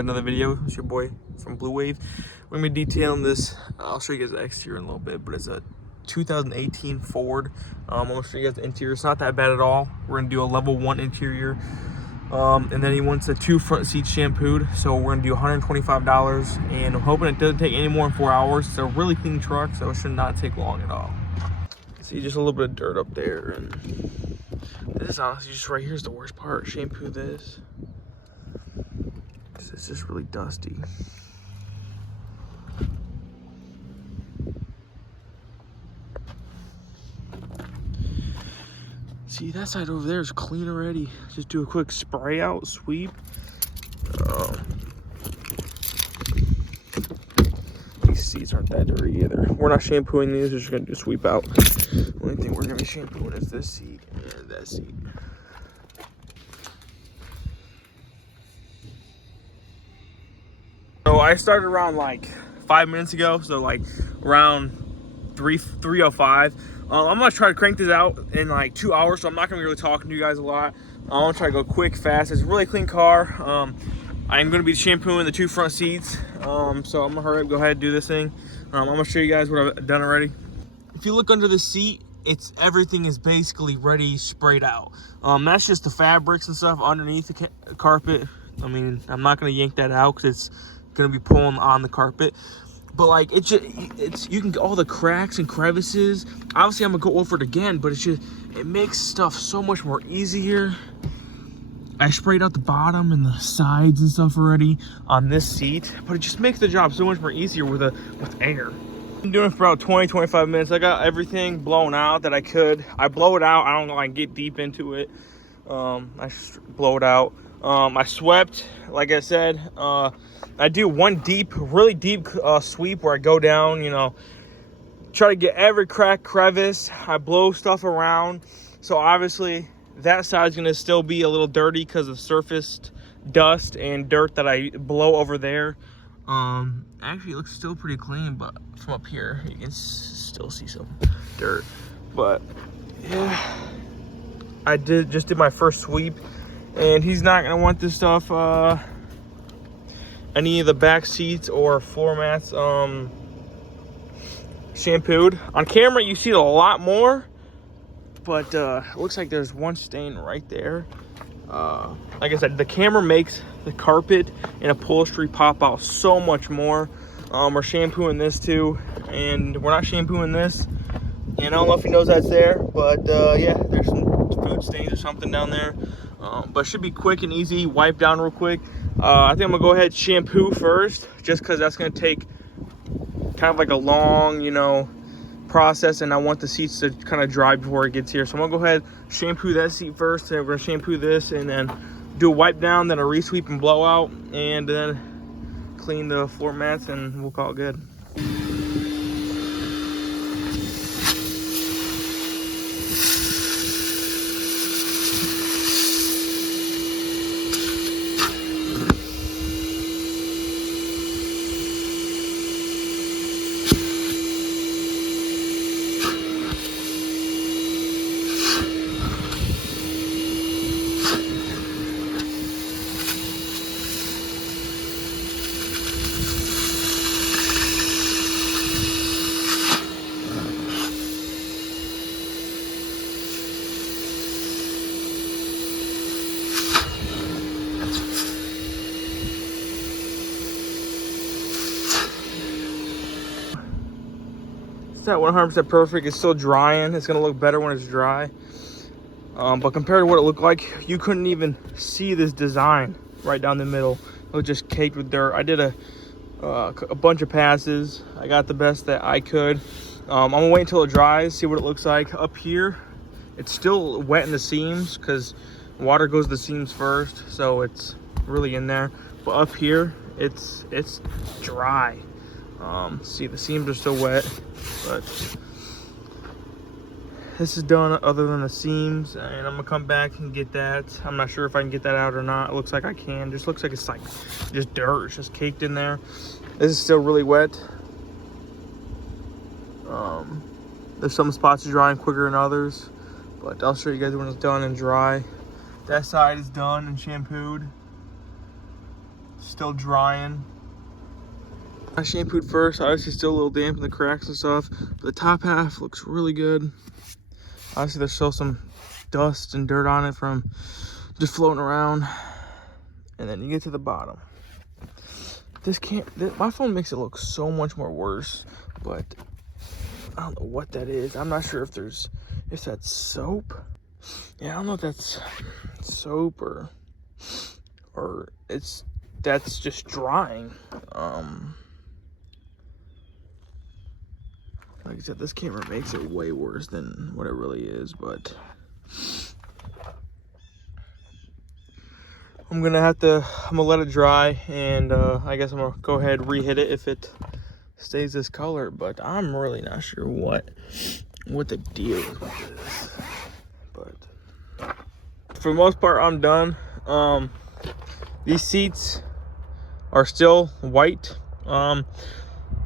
Another video. It's your boy from Blue Wave. We're gonna be detailing this. I'll show you guys the exterior in a little bit, but it's a 2018 Ford. I'm gonna show you guys the interior. It's not that bad at all. We're gonna do a level 1 interior, and then he wants the 2 front seats shampooed. So we're gonna do $125, and I'm hoping it doesn't take any more than 4 hours. It's a really clean truck, so it should not take long at all. See, just a little bit of dirt up there, and this is honestly just right here is the worst part. Shampoo this. It's just really dusty. See, that side over there is clean already. Just do a quick spray out, sweep. These seats aren't that dirty either. We're not shampooing these, we're just gonna do a sweep out. The only thing we're gonna be shampooing is this seat and that seat. So I started around like 5 minutes ago, so like around 3:05. I'm gonna try to crank this out in like 2 hours, so I'm not gonna be really talking to you guys a lot. I'm gonna try to go quick, fast. It's a really clean car. I'm gonna be shampooing the 2 front seats, so I'm gonna hurry up, go ahead and do this thing. I'm gonna show you guys what I've done already. If you look under the seat, everything is basically ready, sprayed out. That's just the fabrics and stuff underneath the carpet. I mean, I'm not gonna yank that out because it's gonna be pulling on the carpet, but like you can get all the cracks and crevices. Obviously I'm gonna go over it again, but it makes stuff so much more easier. I sprayed out the bottom and the sides and stuff already on this seat, but it just makes the job so much more easier with air. I'm doing it for about 20-25 minutes. I got everything blown out that I could. I blow it out. I don't like get deep into it. I just blow it out. I swept, like I said. I do one really deep sweep where I go down, try to get every crack, crevice. I blow stuff around. So obviously that side's gonna still be a little dirty because of surfaced dust and dirt that I blow over there. Actually it looks still pretty clean, but from up here you can still see some dirt. But yeah, I just did my first sweep, and he's not gonna want this stuff any of the back seats or floor mats shampooed. On camera you see it a lot more, but it looks like there's one stain right there. Like I said, the camera makes the carpet and upholstery pop out so much more. We're shampooing this too, and we're not shampooing this, and I don't know if he knows that's there, but yeah, there's some food stains or something down there. But it should be quick and easy. Wipe down real quick. I think I'm gonna go ahead and shampoo first, just because that's gonna take kind of like a long, process, and I want the seats to kind of dry before it gets here. So I'm gonna go ahead, shampoo that seat first, and we're gonna shampoo this, and then do a wipe down, then a resweep and blowout, and then clean the floor mats, and we'll call it good. It's not 100% perfect. It's still drying. It's gonna look better when it's dry. But compared to what it looked like, you couldn't even see this design right down the middle. It was just caked with dirt. I did a bunch of passes. I got the best that I could. I'm gonna wait until it dries, see what it looks like. Up here, it's still wet in the seams because water goes to the seams first, so it's really in there. But up here, it's dry. See, the seams are still wet, but this is done other than the seams, and I'm gonna come back and get that. I'm not sure if I can get that out or not. It looks like I can. Just looks like it's like just dirt. It's just caked in there. This is still really wet. There's some spots drying quicker than others, but I'll show you guys when it's done and dry. That side is done and shampooed. still drying. I shampooed first, obviously still a little damp in the cracks and stuff, but the top half looks really good. Obviously there's still some dust and dirt on it from just floating around. And then you get to the bottom. My phone makes it look so much more worse, but I don't know what that is. I'm not sure if that's soap. Yeah, I don't know if that's soap or that's just drying. Like I said, this camera makes it way worse than what it really is, but I'm gonna let it dry, and I guess I'm gonna go ahead and re-hit it if it stays this color, but I'm really not sure what the deal is with this. But for the most part, I'm done. These seats are still white.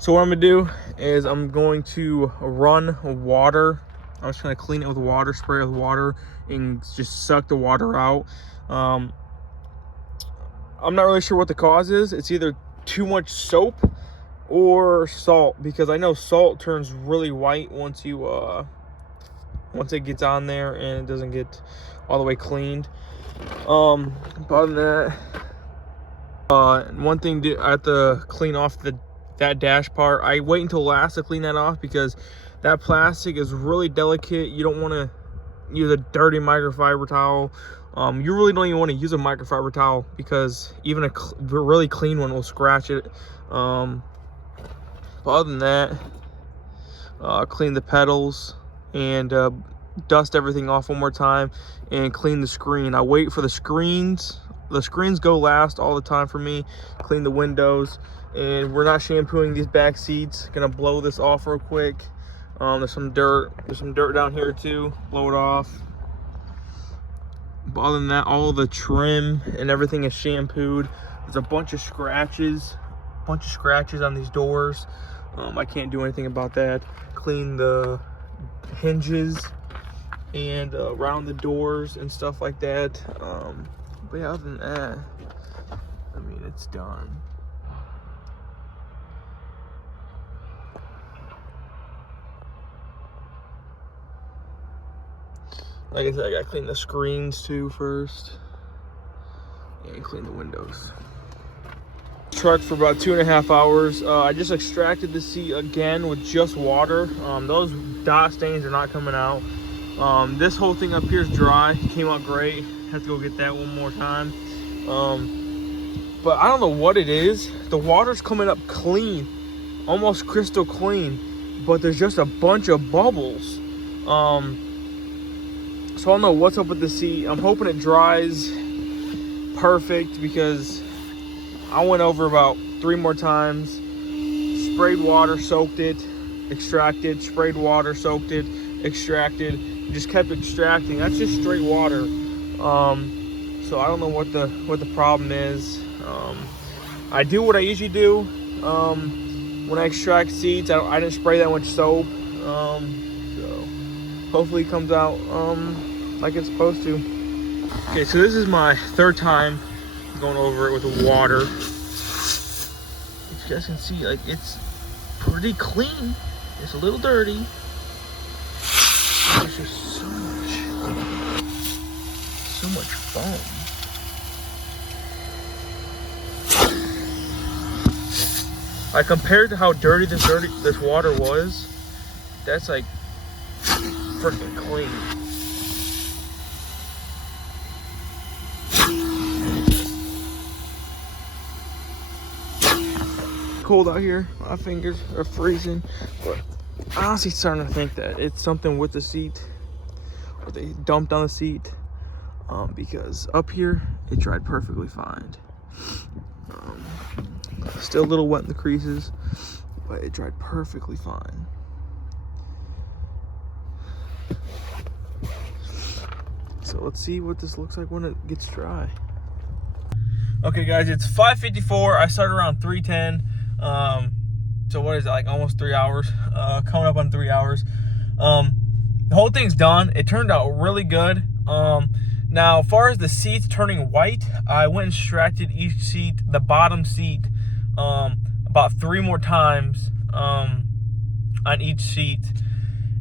So what I'm gonna do is I'm going to run water. I'm just gonna clean it with water, spray it with water, and just suck the water out. I'm not really sure what the cause is. It's either too much soap or salt, because I know salt turns really white once it gets on there and it doesn't get all the way cleaned. But other than that, one thing I have to clean off that dash part. I wait until last to clean that off because that plastic is really delicate. You don't want to use a dirty microfiber towel. You really don't even want to use a microfiber towel because even a really clean one will scratch it. But other than that, clean the pedals and dust everything off one more time and clean the screen. I wait for the screens. The screens go last all the time for me. Clean the windows, and we're not shampooing these back seats. Gonna blow this off real quick. There's some dirt down here too. Blow it off. But other than that, all the trim and everything is shampooed. There's a bunch of scratches on these doors. I can't do anything about that. Clean the hinges and around the doors and stuff like that. But yeah, other than that, I mean, it's done. Like I said, I gotta clean the screens too first, and clean the windows. Truck for about 2.5 hours. I just extracted the seat again with just water. Those dot stains are not coming out. This whole thing up here is dry. Came out great. Have to go get that one more time. But I don't know what it is. The water's coming up clean, almost crystal clean, but there's just a bunch of bubbles. So I don't know what's up with the seat. I'm hoping it dries perfect because I went over about 3 more times, sprayed water, soaked it, extracted, sprayed water, soaked it, extracted, just kept extracting. That's just straight water. So I don't know what the problem is. I do what I usually do when I extract seats. I didn't spray that much soap, so hopefully it comes out like it's supposed to. Okay, so this is my 3rd time going over it with the water. As you guys can see, like, it's pretty clean. It's a little dirty. There's just so much foam. Like, compared to how dirty this water was, that's like freaking clean. Cold out here. My fingers are freezing, but I'm honestly starting to think that it's something with the seat, or they dumped on the seat, because up here it dried perfectly fine. Still a little wet in the creases, but it dried perfectly fine. So let's see what this looks like when it gets dry. Okay guys, it's 5:54. I started around 3:10. So what is it, like almost 3 hours? Coming up on 3 hours. The whole thing's done. It turned out really good. Now, as far as the seats turning white, I went and extracted each seat, the bottom seat, about 3 more times on each seat.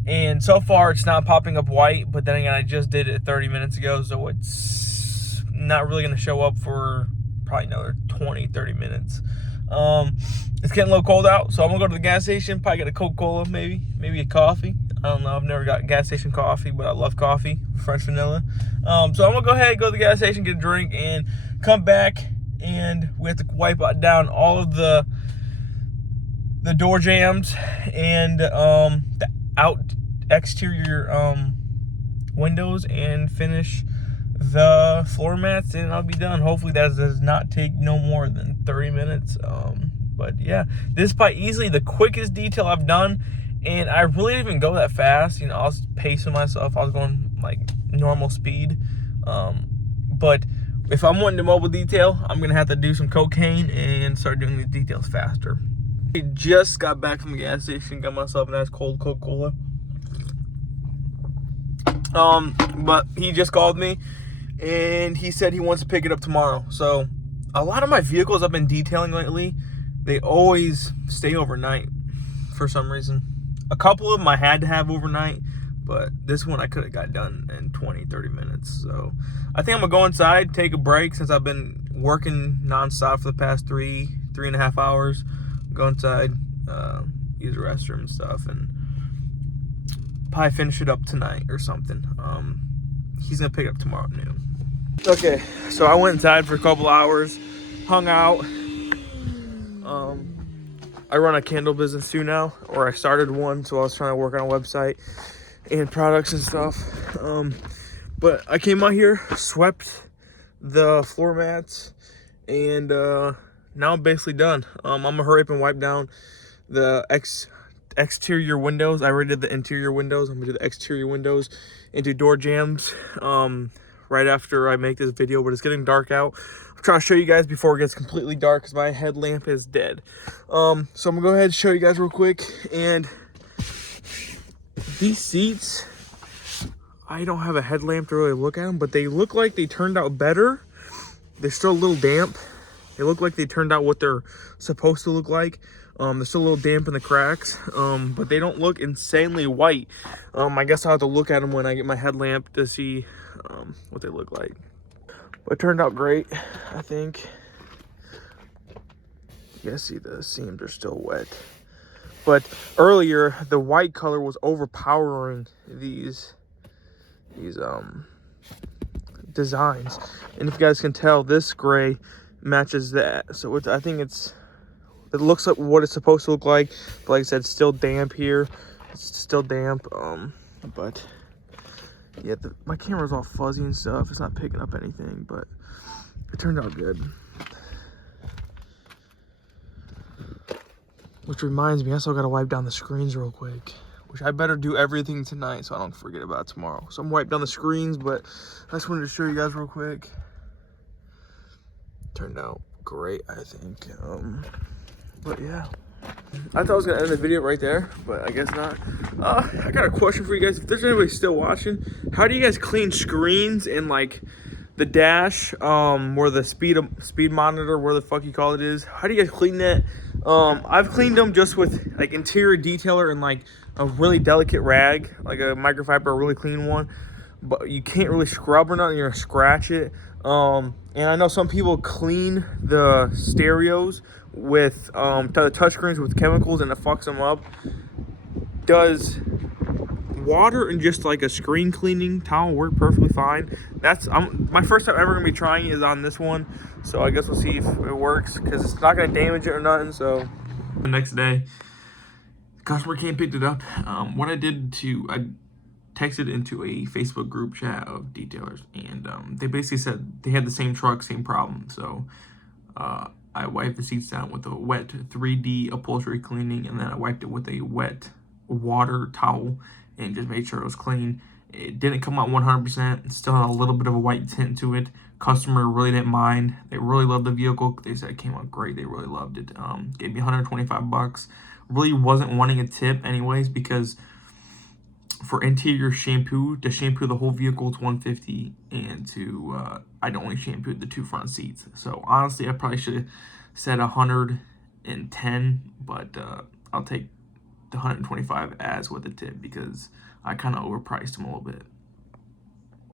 And so far, it's not popping up white, but then again, I just did it 30 minutes ago, so it's not really going to show up for probably another 20, 30 minutes. It's getting a little cold out, so I'm going to go to the gas station, probably get a Coca-Cola, maybe a coffee. I don't know, I've never got gas station coffee, but I love coffee, French vanilla. So I'm going to go ahead, go to the gas station, get a drink, and come back, and we have to wipe down all of the door jambs and the exterior windows, and finish the floor mats, and I'll be done. Hopefully that does not take no more than 30 minutes. But yeah, this is probably easily the quickest detail I've done, and I really didn't even go that fast. You know, I was pacing myself. I was going like normal speed. But if I'm wanting to mobile detail, I'm gonna have to do some cocaine and start doing these details faster. I just got back from the gas station, got myself a nice cold Coca-Cola. But he just called me and he said he wants to pick it up tomorrow. So a lot of my vehicles I've been detailing lately, they always stay overnight for some reason. A couple of them I had to have overnight, but this one I could have got done in 20, 30 minutes. So I think I'm gonna go inside, take a break since I've been working nonstop for the past 3.5 hours. Go inside, use the restroom and stuff, and probably finish it up tonight or something. He's gonna pick it up tomorrow at noon. Okay, so I went inside for a couple hours, hung out. I run a candle business too now, or I started one, so I was trying to work on a website and products and stuff. But I came out here, swept the floor mats, and now I'm basically done. I'm gonna hurry up and wipe down the exterior windows. I already did the interior windows. I'm gonna do the exterior windows into door jambs right after I make this video, but it's getting dark out. I'm trying to show you guys before it gets completely dark because my headlamp is dead. So I'm gonna go ahead and show you guys real quick. And these seats, I don't have a headlamp to really look at them, but they look like they turned out better. They're still a little damp. They look like they turned out what they're supposed to look like. They're still a little damp in the cracks, but they don't look insanely white. I guess I'll have to look at them when I get my headlamp to see what they look like. But it turned out great, I think. You guys see the seams are still wet. But earlier, the white color was overpowering these designs. And if you guys can tell, this gray matches that. So I think it looks like what it's supposed to look like. But like I said, it's still damp here. It's still damp. But yeah, my camera's all fuzzy and stuff. It's not picking up anything, but it turned out good. Which reminds me, I still gotta wipe down the screens real quick. Which I better do everything tonight so I don't forget about it tomorrow. So I'm gonna wipe down the screens, but I just wanted to show you guys real quick. Turned out great, I think. But yeah, I thought I was gonna end the video right there, but I guess not. I got a question for you guys. If there's anybody still watching, how do you guys clean screens in like the dash, where the speed monitor, where the fuck you call it is? How do you guys clean that? I've cleaned them just with like interior detailer and like a really delicate rag, like a microfiber, a really clean one. But you can't really scrub or nothing, you're gonna scratch it. And I know some people clean the stereos with the touchscreens with chemicals and it fucks them up. Does water and just like a screen cleaning towel work perfectly fine? That's my first time ever gonna be trying is on this one, so I guess we'll see if it works because it's not gonna damage it or nothing. So the next day, customer came, picked it up. What I did I texted into a Facebook group chat of detailers, and they basically said they had the same truck, same problem. So I wiped the seats down with a wet 3D upholstery cleaning, and then I wiped it with a wet water towel and just made sure it was clean. It didn't come out 100%. It still had a little bit of a white tint to it. Customer really didn't mind. They really loved the vehicle. They said it came out great. They really loved it. Gave me $125. Really wasn't wanting a tip anyways because For interior shampoo, to shampoo the whole vehicle, it's 150, and I'd only shampooed the 2 front seats. So honestly, I probably should have said 110, but I'll take the 125 as with a tip because I kind of overpriced them a little bit.